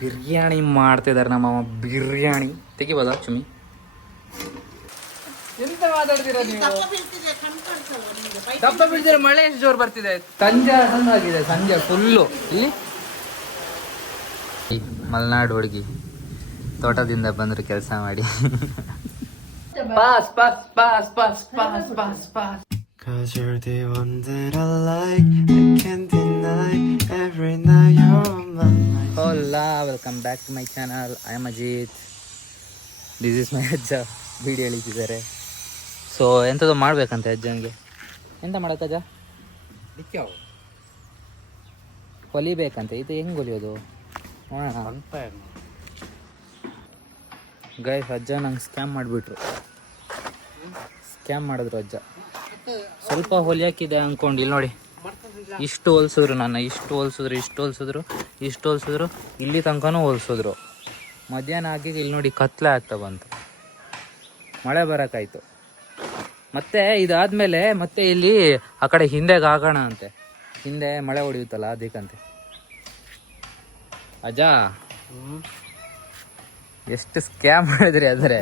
ಬಿರಿಯಾನಿ ಮಾಡ್ತಿದ್ದಾರೆ ನಮ್ಮಮ್ಮ. ಬಿರಿಯಾನಿ ತೆಗಿಬೋದಾ ಚುಮಿ? ಎಂತ ಮಾತಾಡ್ತೀರಾ ನೀವು? ದಪ್ಪ ಬೀಳ್ತಿದ್ರೆ ಮಳೆ ಎಷ್ಟು ಜೋರು ಬರ್ತಿದೆ. ಸಂಜೆ ಆಗಿದೆ, ಸಂಜೆ ಫುಲ್ಲು. ಇಲ್ಲಿ ಮಲೆನಾಡು ಹುಡುಗಿ ತೋಟದಿಂದ ಬಂದ್ರು ಕೆಲಸ ಮಾಡಿ. Pass pass pass pass pass pass pass. Cause you're the one that I like, I can't deny, every night you're on my mind. Hola, welcome back to my channel. I am Ajit. This is my ಅಜ್ಜ video ಎಳಿತಿದ್ದಾರೆ. So ಎಂಥದ್ದು ಮಾಡ್ಬೇಕಂತ ಅಜ್ಜನಿಗೆ. ಎಂತ ಮಾಡಕ್ಕಜ್ಜ? ಹೊಲಿಬೇಕಂತೆ. ಇದು ಹೆಂಗೆ ಹೊಲಿಯೋದು ನೋಡೋಣ. Guys, ಅಜ್ಜ ನಂಗೆ scam ಮಾಡಿಬಿಟ್ರು. ಸ್ಕ್ಯಾಮ್ ಮಾಡಿದ್ರು ಅಜ್ಜ. ಸ್ವಲ್ಪ ಹೊಲಿಯಾಕಿದೆ ಅಂದ್ಕೊಂಡು ಇಲ್ಲಿ ನೋಡಿ, ಇಷ್ಟು ಹೊಲ್ಸಿದ್ರು ನನ್ನ. ಇಷ್ಟು ಹೊಲ್ಸಿದ್ರು ಇಲ್ಲಿ ತನಕನೂ ಹೊಲ್ಸಿದ್ರು. ಮಧ್ಯಾಹ್ನ ಆಗಿದ್ದು ಇಲ್ಲಿ ನೋಡಿ ಕತ್ಲೆ ಆಗ್ತಾ ಬಂತು, ಮಳೆ ಬರೋಕ್ಕಾಯ್ತು. ಮತ್ತೆ ಇದಾದ್ಮೇಲೆ ಮತ್ತೆ ಇಲ್ಲಿ ಆ ಕಡೆ ಹಿಂದೆಗೆ ಆಗೋಣ ಅಂತೆ. ಹಿಂದೆ ಮಳೆ ಹೊಡಿಯುತ್ತಲ್ಲ ಅದಕ್ಕಂತೆ. ಅಜ್ಜ ಎಷ್ಟು ಸ್ಕ್ಯಾಮ್ ಮಾಡಿದ್ರಿ ಆದರೆ.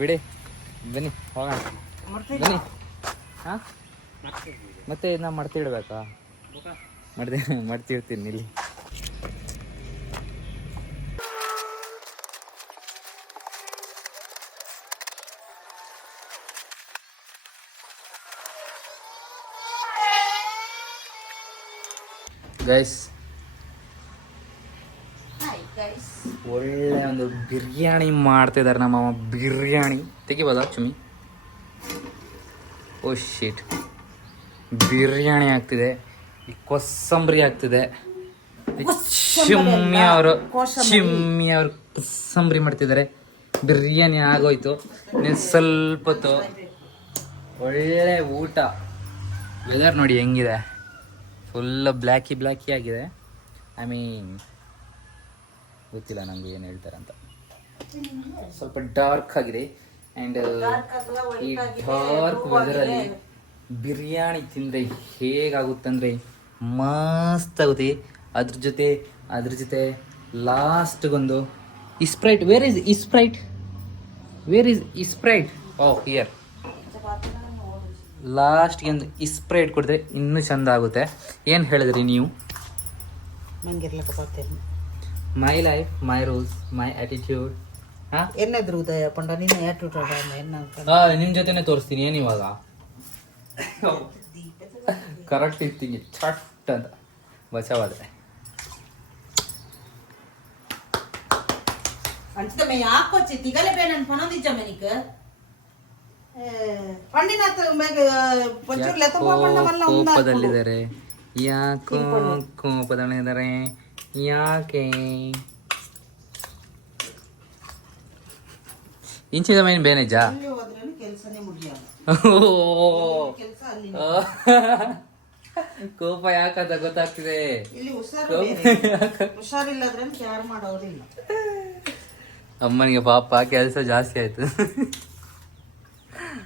ಬಿಡಿ, ಬನ್ನಿ ಹೋಗೋಣ, ಬನ್ನಿ. ಮತ್ತೆ ಇದನ್ನ ಮಡ್ತಿಡ್ಬೇಕಾ? ಮಡ್ತಿಡ್ತೀನಿ ಇಲ್ಲಿ. ಗೈಸ್, ಒಳ್ಳೆ ಒಂದು ಬಿರಿಯಾನಿ ಮಾಡ್ತಿದ್ದಾರೆ ನಮ್ಮಮ್ಮ. ಬಿರಿಯಾನಿ ತೆಗಿಬೋದಾ ಚುಮಿ? ಓ ಶಿಟ್, ಬಿರಿಯಾನಿ ಆಗ್ತಿದೆ, ಈ ಕೊಸಂಬರಿ ಆಗ್ತಿದೆ. ಚಿಮ್ಮಿ ಅವರು ಕೊಸಂಬರಿ ಮಾಡ್ತಿದ್ದಾರೆ. ಬಿರಿಯಾನಿ ಆಗೋಯ್ತು. ನೀನು ಸ್ವಲ್ಪ ಹೊತ್ತು ಒಳ್ಳೆ ಊಟ. ವೆದರ್ ನೋಡಿ ಹೆಂಗಿದೆ, ಫುಲ್ ಬ್ಲ್ಯಾಕಿ ಆಗಿದೆ. ಐ ಮೀನ್ ಗೊತ್ತಿಲ್ಲ ನನಗೆ ಏನು ಹೇಳ್ತಾರಂತ. ಸ್ವಲ್ಪ ಡಾರ್ಕ್ ಆಗಿದೆ. ಆ್ಯಂಡ್ ಈ ಡಾರ್ಕ್ ವೆದರಲ್ಲಿ ಬಿರಿಯಾನಿ ತಿಂದರೆ ಹೇಗಾಗುತ್ತಂದರೆ ಮಸ್ತ್ ಆಗುತ್ತೆ. ಅದ್ರ ಜೊತೆ ಲಾಸ್ಟ್ಗೊಂದು Sprite. Where is Sprite? Oh here. ಲಾಸ್ಟ್ಗೆ ಒಂದು ಇಸ್ಪ್ರೈಟ್ ಕೊಡಿದ್ರೆ ಇನ್ನೂ ಚೆಂದ ಆಗುತ್ತೆ. ಏನು ಹೇಳಿದ್ರಿ ನೀವು? My life, my rules, my attitude. ಏನಾದ್ರು ಉದಯ ಪಂಡ ನಿನ್ನ ನಿಮ್ ಜೊತೆನೆ ತೋರಿಸ್ತೀನಿ. ಏನು ಇವಾಗ ಕರೆಕ್ಟ್ ಇರ್ತೀನಿ ಚಟ್ ಅಂತ ಬಚಾವಾದ್ರೆ. ಕೋಪದಲ್ಲಿದ್ದಾರೆ. ಯಾಕೋ ಕೋಪದಲ್ಲಿದ್ದಾರೆ? ಯಾಕೆ? ಇಂಚಿದ ಮೈನ್ ಬೇನೆಜ್ಜ. ಕೋಪ ಯಾಕಂತ ಗೊತ್ತಾಗ್ತಿದೆ. ಅಮ್ಮನಿಗೆ ಪಾಪ ಕೆಲಸ ಜಾಸ್ತಿ ಆಯ್ತು.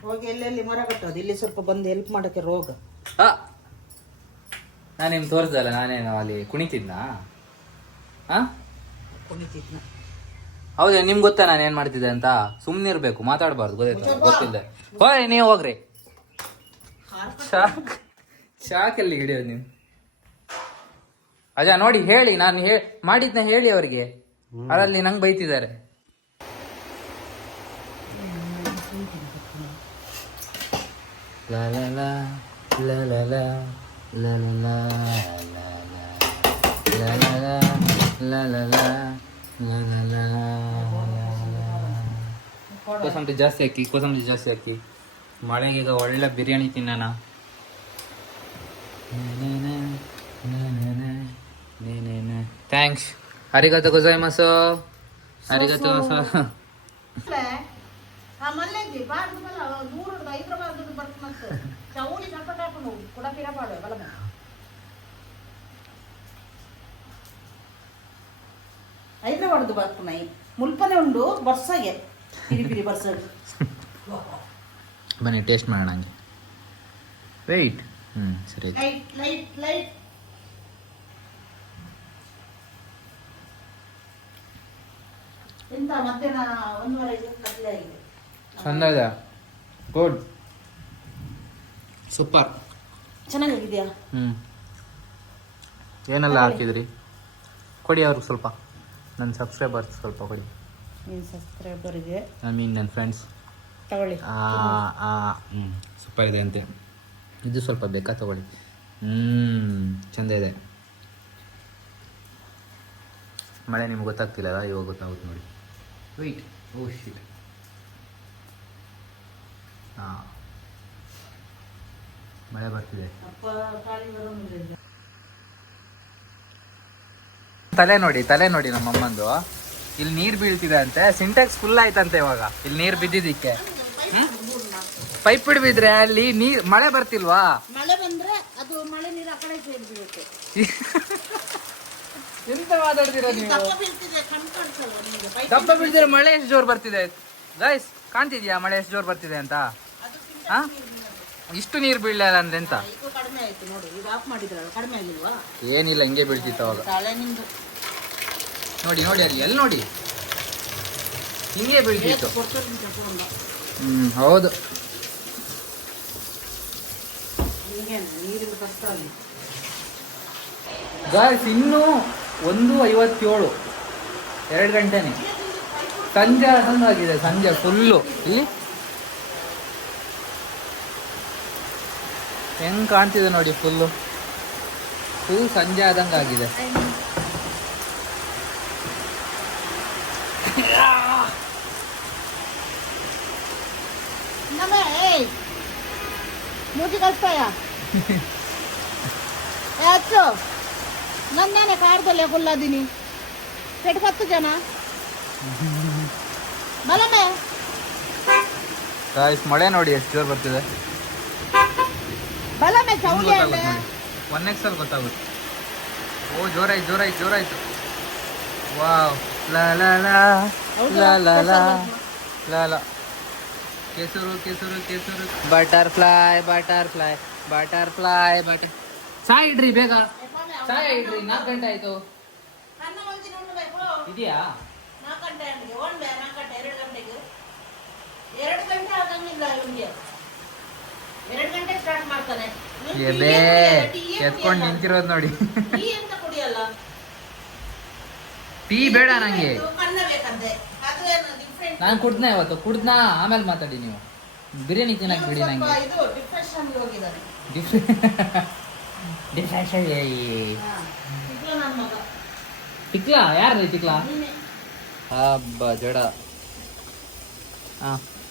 ಹೋಗಿ ಎಲ್ಲೆಲ್ಲಿ ಮರ ಕಟ್ಟೋದು, ಇಲ್ಲಿ ಸ್ವಲ್ಪ ಬಂದು ಹೆಲ್ಪ್ ಮಾಡಕ್ಕೆ. ರೋಗ ನಾನು ನಿಮ್ಗೆ ತೋರಿಸ್ದಲ್ಲ, ನಾನೇನು ಅಲ್ಲಿ ಕುಣಿತಿದ್ನಾ? ಹೌದಾ? ನಿಮ್ಗೆ ಗೊತ್ತಾ ನಾನು ಏನ್ ಮಾಡ್ತಿದ್ದೆ ಅಂತ? ಸುಮ್ನೆ ಇರ್ಬೇಕು, ಮಾತಾಡಬಾರ್ದು. ಗೊತ್ತಿಲ್ಲ. ಹೋಯ್ ನೀವು ಹೋಗ್ರಿ. ಶಾಕಲ್ಲಿ ಹಿಡಿಯೋದು ನೀವು? ಅಜ್ಜ ನೋಡಿ, ಹೇಳಿ, ನಾನು ಮಾಡಿದ್ನ ಹೇಳಿ ಅವ್ರಿಗೆ. ಅದ್ರಲ್ಲಿ ನಂಗೆ ಬೈತಿದ್ದಾರೆ. ಲಾ ಲಾ ಲಾ ಲಾ ಲಾ ಲಾ ಲಾ ಲಾ ಲಾ ಲಾ ಲಾ. ಕೋಸಂಬರಿ ಜಾಸ್ತಿ ಹಾಕಿ. ಮಳೆಗೆ ಈಗ ಒಳ್ಳೆ ಬಿರಿಯಾನಿ ತಿನ್ನೋಣ. ಥ್ಯಾಂಕ್ಸ್. ಅರಿಗಾತೋ ಗೊಜಾಯಿಮಾಸು. ಅರಿಗಾತೋ. ಹೈದ್ರಾಬಾದ್ ಬರ್ಪುನಾಯಿ ಮುಲ್ಪನೆ ಉಂಡು ಬರ್ಸಾಗೆ ಪಿರಿ ಬರ್ಸಾಗೆ. ಬನ್ನಿ ಟೇಸ್ಟ್ ಮಾಡೋಣ. ಹಂಗೆ ವೆಯ್ಟ್. ಸರಿ. ಇಂತ ಮಧ್ಯಾಹ್ನ 1:30 ಕತ್ಲೆ ಆಗಿದೆ. ಚಂದ ಇದೆ. Good, super. ಚೆನ್ನಾಗಿದೆಯಾ? ಏನೆಲ್ಲ ಹಾಕಿದ್ರಿ? ಕೊಡಿ ಅವ್ರಿಗೆ ಸ್ವಲ್ಪ, ನನ್ನ ಸಬ್ಸ್ಕ್ರೈಬರ್ಸ್ ಸ್ವಲ್ಪ ಕೊಡಿ. ನಿಮ್ಮ ಸಬ್ಸ್ಕ್ರೈಬರ್ಗೆ ಐ ಮೀನ್ ನನ್ನ ಫ್ರೆಂಡ್ಸ್ ತಗೊಳ್ಳಿ. ಸೂಪರ್ ಇದೆ ಅಂತೆ. ಇದು ಸ್ವಲ್ಪ ಬೇಕಾ ತಗೊಳ್ಳಿ. ಚಂದ ಇದೆ. ಮಳೆ ನಿಮ್ಗೆ ಗೊತ್ತಾಗ್ತಿಲ್ಲ, ಇವಾಗ ಗೊತ್ತಾಗುತ್ತೆ ನೋಡಿ. ವೆಯ್ಟ್, ಓ ಶಿಟ್. ಹಾಂ, ಮಳೆ ಬರ್ತಿದೆ. ತಲೆ ನೋಡಿ ನಮ್ಮಮ್ಮಂದು. ಇಲ್ಲಿ ನೀರು ಬೀಳ್ತಿದೆ ಅಂತೆ. ಸಿಂಟೆಕ್ಸ್ ಫುಲ್ ಆಯ್ತಂತೆ ಇವಾಗ ಇಲ್ಲಿ ನೀರು ಬಿದ್ದಿದ್ದಕ್ಕೆ. ಪೈಪ್ ಬಿಡ್ಬಿದ್ರೆ ಅಲ್ಲಿ ನೀರ್ ಮಳೆ ಬರ್ತಿಲ್ವಾ? ಮಳೆ ಬಂದ್ರೆ ಅದು ಮಳೆ ನೀರು ಆ ಕಡೆ ಸೇರ್ಬಿಡುತ್ತೆ. ಎಂತ ಮಾತಾಡ್ತೀರಾ ನೀವು? ದಪ್ಪ ಬೀಳ್ತಿದೆ, ಕಣ್ ಕಾಣಿಸಲ್ಲ ನಿಮಗೆ. ದಪ್ಪ ಬೀಳ್ತಿದ್ರೆ ಮಳೆ ಎಷ್ಟು ಜೋರ್ ಬರ್ತಿದೆ ಗೈಸ್? ಕಾಣ್ತಿದ್ಯಾ ಮಳೆ ಎಷ್ಟು ಜೋರ್ ಬರ್ತಿದೆ ಅಂತ? ಹಾ, ಇಷ್ಟು ನೀರು ಬೀಳಲ್ಲ ಅಂದ್ರೆ ಎಂತ? ಇದು ಕಡಿಮೆ ಆಯ್ತು ನೋಡಿ. ಇದು ಆಫ್ ಮಾಡಿದ್ರಲ್ಲ, ಕಡಿಮೆ ಆಗಿಲ್ವಾ? ಏನಿಲ್ಲ, ಹಿಂಗೆ ಬೀಳ್ತಿತ್ತು ಅವಾಗ. ತಲೆ ನಿಂದು ನೋಡಿ ನೋಡಿ ಅಲ್ಲಿ ಎಲ್ಲಿ ನೋಡಿ, ಹಿಂಗೆ ಬೀಳ್ತಿತ್ತು. ಹೌದು. ನೀರಿನ ಕಷ್ಟ ಅಲ್ಲಿ. ಗಾಯ್ಸ್ ಇನ್ನೂ 1:57, 2 ಗಂಟೆನೆ. ಸಂಜೆ ಆಗಿದೆ, ಸಂಜೆ ಫುಲ್ಲು. ಇಲ್ಲಿ ಹೆಂಗ್ ಕಾಣ್ತಿದೆ ನೋಡಿ, ಫುಲ್ ಸಂಜೆ ಆದಂಗೆ ಆಗಿದೆ. ಮೂತಿ ಕಲ್ಸ್ತಾಯ ನನ್ನೇ ಕಾರ್ದಲ್ಲೇ ಫುಲ್ಲಾದೀನಿ. 10 ಜನ ಬಲಮೆ. ಮಳೆ ನೋಡಿ ಎಷ್ಟು ಜೋರ್ ಬರ್ತಿದೆ. ಬಲಮೆ ಚೌಳಿ ಒನ್ನೆಕ್ಸಲ್ ಗೊತ್ತಾಗುತ್ತೆ. ಓ ಜೋರಾಯ್ತು ಜೋರಾಯ್ತು ಜೋರಾಯ್ತು. ವಾವ್, ಲಾ ಲಾ ಲಾ ಲಾ ಲಾ ಲಾ ಲಾ ಲಾ. ಕೆಸರು ಕೆಸರು ಕೆಸರು. Butterfly butterfly butterfly butter. ಚಾಯ್ ಇಡ್ರಿ ಬೇಗ, ಚಾಯ್ ಇಡ್ರಿ. 4 ಗಂಟೆ ಆಯ್ತು. ಇದೆಯಾ? 4 ಗಂಟೆ 2 ಗಂಟೆಗೆ 2 ಗಂಟೆ ಆಗಂಗಿಲ್ಲ ಇವನಿಗೆ. 2 ಗಂಟೆ ಸ್ಟಾರ್ಟ್ ಮಾಡ್ತಾನೆ. ಎತ್ಕೊಂಡು ನಿಂತಿರೋದು ನೋಡಿ. ಟೀ ಅಂತ ಕುಡಿಯಲ್ಲ. ಟೀ ಬೇಡ ನಂಗೆ. ಅನ್ನ ಬೇಕಂತೆ. ಅದು ಏನು ಡಿಫರೆಂಟ್? ನಾನು ಕುಡ್ದ್ನ ಇವತ್ತು, ಕುಡ್ದ್ನ ಆಮೇಲೆ ಮಾತಾಡಿ ನೀವು. ಬಿರಿಯಾನಿ ತಿನ್ನಕ್ ಬಿಡಿ ನಂಗೆ. ಇದು ಡಿಪ್ರೆಷನ್ ಹೋಗಿದ್ದಾನೆ. ಡಿಫ್ರೆಷನ್ ಇದು ನನ್ನ ಮಗ. ತಿಕ್ಲಾ? ಯಾರು ತಿಕ್ಲಾ? ಹಬ್ಬ ಜಡ.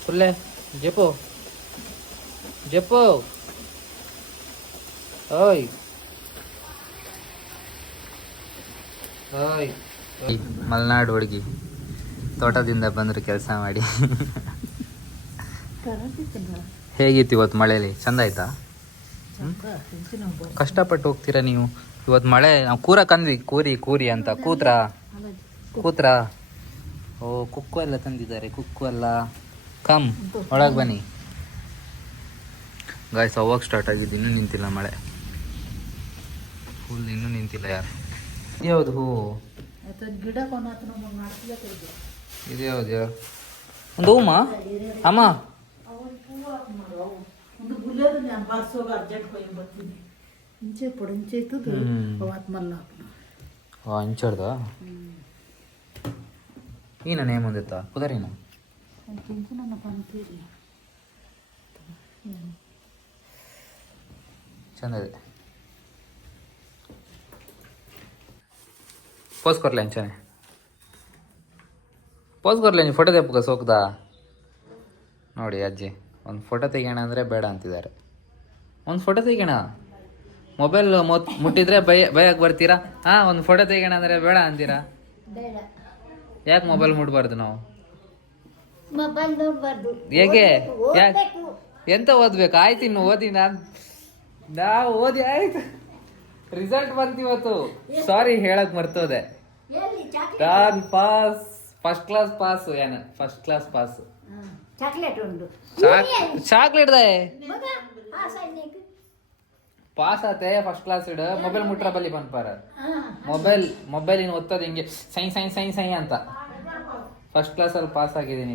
ಫುಲ್ಲೆ ಜಪ್ಪು ಜಪ್ಪು. ಓಯ್ ಓಯ್. ಮಲೆನಾಡು ಹುಡುಗಿ ತೋಟದಿಂದ ಬಂದ್ರು ಕೆಲಸ ಮಾಡಿ. ಹೇಗಿತ್ತು ಇವತ್ತು ಮಳೆಯಲ್ಲಿ? ಚಂದ ಆಯ್ತಾ? ಕಷ್ಟಪಟ್ಟು ಹೋಗ್ತೀರಾ ನೀವು. ಇವತ್ತು ಮಳೆ ನಾವು ಕೂರಕ್ಕಂದ್ವಿ, ಕೂರಿ ಅಂತ. ಕೂತ್ರ. ಓ, ಕುಕ್ಕು ಎಲ್ಲ ತಂದಿದ್ದಾರೆ. ಕುಕ್ಕು ಎಲ್ಲ ಕಮ್ ಒಳಗೆ ಬನ್ನಿ ಗಾಯ್ಸ್. ಅವಾಗ ಸ್ಟಾರ್ಟ್ ಆಗಿದ್ದು, ಇನ್ನೂ ನಿಂತಿಲ್ಲ ಮಳೆ. ಫುಲ್ ಇನ್ನೂ ನಿಂತಿಲ್ಲ ಯಾರು. ಯಾವುದು ಹೂವು? ಇದು ಯಾವುದು? ಯಾರು ಒಂದು ಹೂಮ ಅಮ್ಮ? ఇంచడదా ఈయన ఏముందితా కుదరీనా ಚಂದದೆ. Pose ಕೊರ್ಲೆ ಅಂಚಾನೆ, pose ಕೊರ್ಲೆ. ನೀವು ಫೋಟೋ ತೆಪ್ಪಗ ಸೋಕ್ದಾ ನೋಡಿ. ಅಜ್ಜಿ ಒಂದು ಫೋಟೋ ತೆಗೋಣ ಅಂದರೆ ಬೇಡ ಅಂತಿದ್ದಾರೆ. ಒಂದು ಫೋಟೋ ತೆಗೋಣ, ಮೊಬೈಲ್ ಮುಟ್ಟಿದ್ರೆ ಭಯಕ್ಕೆ ಬರ್ತೀರಾ? ಒಂದು ಫೋಟೋ ತೆಗೋಣ ಅಂದರೆ ಬೇಡ ಅಂತೀರಾ? ಯಾಕೆ ಮೊಬೈಲ್ ಮುಟ್ಬಾರ್ದು ನಾವು? ಹೇಗೆ? ಯಾಕೆ? ಎಂತ ಓದ್ಬೇಕು? ಆಯ್ತು, ಇನ್ನು ಓದಿ. ನಾವು ಓದಿ ಆಯ್ತು. ರಿಸಲ್ಟ್ ಬಂತು ಇವತ್ತು. ಸಾರಿ ಹೇಳಕ್ ಮರ್ತೋದೆ. ನಾನು ಫಸ್ಟ್ ಕ್ಲಾಸ್ ಪಾಸ್. ಏನು first class pass? Chocolate pass ಆತೆ. ಫಸ್ಟ್ ಕ್ಲಾಸ್ ಇಡ. ಮೊಬೈಲ್ ಮುಟ್ರ ಬಲ್ಲಿ ಬಂದ್ಪಾರ. ಮೊಬೈಲ್ ಇನ್ ಒತ್ತದ ಹಿಂಗೆ ಸೈ ಸೈ ಸೈ ಸೈ ಅಂತ. ಫಸ್ಟ್ ಕ್ಲಾಸಲ್ಲಿ ಪಾಸ್ ಆಗಿದ್ದೀನಿ.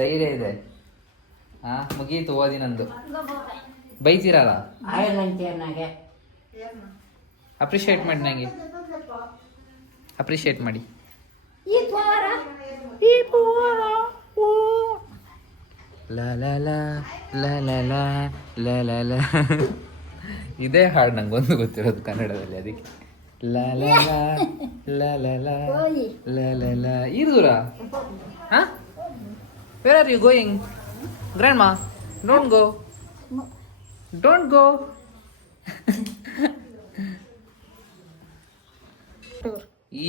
ಧೈರ್ಯ ಇದೆ. ಮುಗೀತು ಓದಿ ನಂದು. ಬೈತೀರಲ್ಲ, ಅಪ್ರಿಷಿಯೇಟ್ ಮಾಡಿ, ನಂಗೆ ಅಪ್ರಿಷಿಯೇಟ್ ಮಾಡಿ. ಲಾ ಲಾ ಲಾ ಲಾ ಲಾ ಲಾ ಲಾ ಲಾ ಲಾ. ಇದೇ ಹಾಡು ನಂಗೆ ಒಂದು ಗೊತ್ತಿರೋದು ಕನ್ನಡದಲ್ಲಿ, ಅದಕ್ಕೆ ಲಾ ಲಾ ಲಾ ಲಾ ಲಾ ಲಾ ಲಾ ಲಾ ಲಾ. ದೂರ where are you going grandma? Don't go.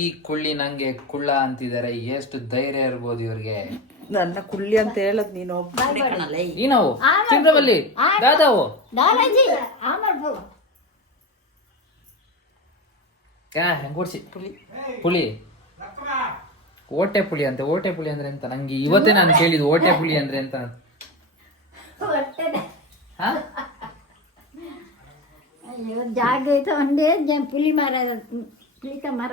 ಈ ಕುಳ್ಳಿ ನಂಗೆ ಕುಳ್ಳ ಅಂತಿದ್ದಾರೆ. ಎಷ್ಟು ಧೈರ್ಯ ಇರ್ಬೋದು ಇವ್ರಿಗೆ. ನನ್ನ ಕುಳ್ಳಿ ಅಂತ ಹೇಳದ್ ನೀನು ನಾವು ಚಿಂದ್ರವಲ್ಲಿ ದಾದಾವು ಹೆಂಗ್ ಕೊಡ್ಸಿ ಪುಳಿ ಓಟೆ ಪುಳಿ ಅಂತ. ಓಟೆ ಪುಳಿ ಅಂದ್ರೆ ಎಂತ? ನಂಗೆ ಇವತ್ತೇ ನಾನು ಕೇಳಿದ್ದು ಓಟೆ ಪುಳಿ ಅಂದ್ರೆ ಎಂತ. ಜಾಗ ಒಂದೇ ಪುಲಿ ಮರ ಪುಲಿಕ ಮರ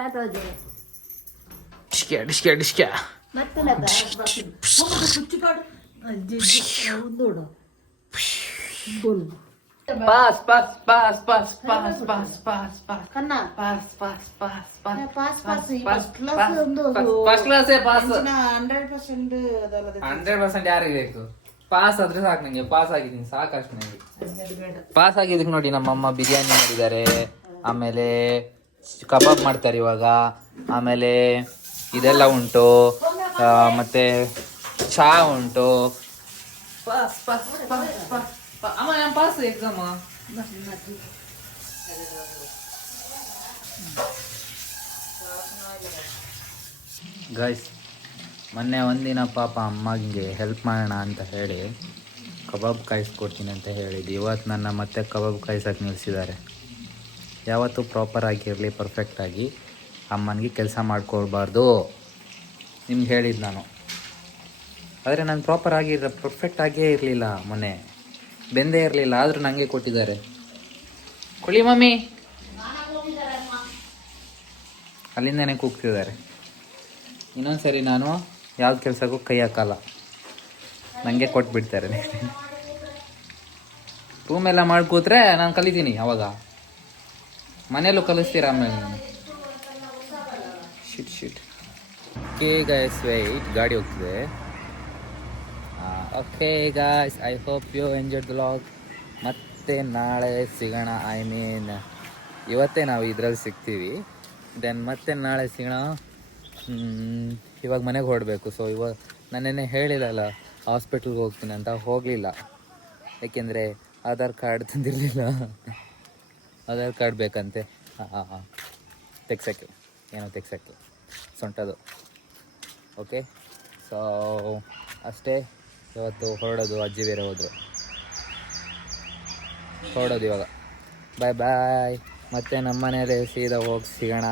pass pass pass pass pass pass pass pass ಕನ್ನ pass pass pass pass pass pass first ಕ್ಲಾಸೇ ಪಾಸ್. 100% ಅದಲ್ಲ 100% ಯಾರಿಗೆ ಬೇಕು? ಪಾಸ್ ಆದ್ರೆ ಸಾಕು ನಂಗೆ. ಪಾಸ್ ಆಗಿದ್ದೀನಿ, ಸಾಕಷ್ಟು ನಂಗೆ. ಪಾಸ್ ಆಗಿದ್ದಕ್ಕೆ ನೋಡಿ, ನಮ್ಮಮ್ಮ ಬಿರಿಯಾನಿ ಮಾಡಿದ್ದಾರೆ, ಆಮೇಲೆ ಕಬಾಬ್ ಮಾಡ್ತಾರೆ ಇವಾಗ, ಆಮೇಲೆ ಇದೆಲ್ಲ ಉಂಟು, ಮತ್ತೆ ಚಹಾ ಉಂಟು. Pass pass pass pass. ಅಮ್ಮ ನಾನು ಪಾಸ್ ಎಕ್ಸಾಮ್. ಗೈಸ್, ಮೊನ್ನೆ ಒಂದಿನ ಪಾಪ ಅಮ್ಮಗೆ ಹೆಲ್ಪ್ ಮಾಡೋಣ ಅಂತ ಹೇಳಿ ಕಬಾಬ್ ಕಾಯಿಸ್ಕೊಡ್ತೀನಿ ಅಂತ ಹೇಳಿದ್ದು. ಇವತ್ತು ನನ್ನ ಮತ್ತೆ ಕಬಾಬ್ ಕಾಯಿಸೋಕೆ ನಿಲ್ಲಿಸಿದ್ದಾರೆ. ಯಾವತ್ತೂ ಪ್ರಾಪರ್ ಆಗಿರಲಿ, ಪರ್ಫೆಕ್ಟಾಗಿ ಅಮ್ಮನಿಗೆ ಕೆಲಸ ಮಾಡಿಕೊಡ್ಬಾರ್ದು ನಿಮ್ಗೆ ಹೇಳಿದ್ದು ನಾನು. ಆದರೆ ನಾನು ಪ್ರಾಪರ್ ಆಗಿರೋ ಪರ್ಫೆಕ್ಟ್ ಆಗೇ ಇರಲಿಲ್ಲ, ಮೊನ್ನೆ ಬೆಂದೇ ಇರಲಿಲ್ಲ, ಆದರೂ ನನಗೆ ಕೊಟ್ಟಿದ್ದಾರೆ. ಕುಳಿ ಮಮ್ಮಿ ಅಲ್ಲಿಂದನೇ ಕೂಗ್ತಿದ್ದಾರೆ. ಇನ್ನೊಂದು ಸರಿ ನಾನು ಯಾವ್ದು ಕೆಲಸಕ್ಕೂ ಕೈ ಹಾಕಲ್ಲ, ನನಗೆ ಕೊಟ್ಬಿಡ್ತಾರೆ. ನೆಕ್ಸ್ಟ್ ಟೈಮ್ ರೂಮೆಲ್ಲ ಮಾಡಿ ಕೂತ್ರೆ ನಾನು ಕಲಿತೀನಿ. ಅವಾಗ ಮನೆಯಲ್ಲೂ ಕಲಿಸ್ತೀರ ಆಮೇಲೆ ನಾನು. ಶಿಟ್ ಓಕೆ ಗಾಯ್ಸ್, ವೆಯ್ಟ್, ಗಾಡಿ ಹೋಗ್ತಿದೆ. Okay guys, I hope you enjoyed the vlog. ಮತ್ತೆ ನಾಳೆ ಸಿಗೋಣ. ಇವತ್ತೇ ನಾವು ಇದರಲ್ಲಿ ಸಿಗ್ತೀವಿ, ದೆನ್ ಮತ್ತೆ ನಾಳೆ ಸಿಗೋಣ. ಇವಾಗ ಮನೆಗೆ ಹೊರಡಬೇಕು. ಸೊ ಇವಾಗ ನಾನೇನೇ ಹೇಳಿಲ್ಲಲ್ಲ ಹಾಸ್ಪಿಟ್ಲ್ಗೆ ಹೋಗ್ತೀನಿ ಅಂತ, ಹೋಗಲಿಲ್ಲ. ಏಕೆಂದರೆ ಆಧಾರ್ ಕಾರ್ಡ್ ತಂದಿರಲಿಲ್ಲ. ಆಧಾರ್ ಕಾರ್ಡ್ ಬೇಕಂತೆ ತೆಗ್ಸೋಕ್ಕೆ, ಏನೋ ತೆಗ್ಸೋಕ್ಕೆ ಸೊಂಟದು. ಓಕೆ, ಸೊ ಅಷ್ಟೇ. ಇವತ್ತು ಹೊರಡೋದು. ಅಜ್ಜಿ ಬೇರೆ ಹೋದರು, ಹೊರಡೋದು ಇವಾಗ. ಬಾಯ್ ಬಾಯ್. ಮತ್ತು ನಮ್ಮ ಮನೇಲಿ ಸೀದಾ ಹೋಗಿ ಸಿಗೋಣ.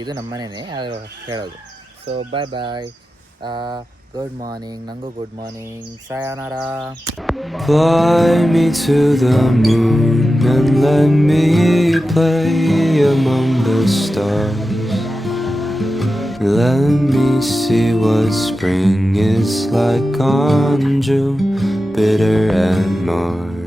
ಇದು ನಮ್ಮ ಮನೆಯೇ ಆದರೂ ಹೇಳೋದು. So bye bye. Good morning. ನನಗೂ ಗುಡ್ ಮಾರ್ನಿಂಗ್. ಸಾಯನಾರಾ. Fly me to the moon and let me play among the stars. Let me see what spring is like on Jupiter and Mars.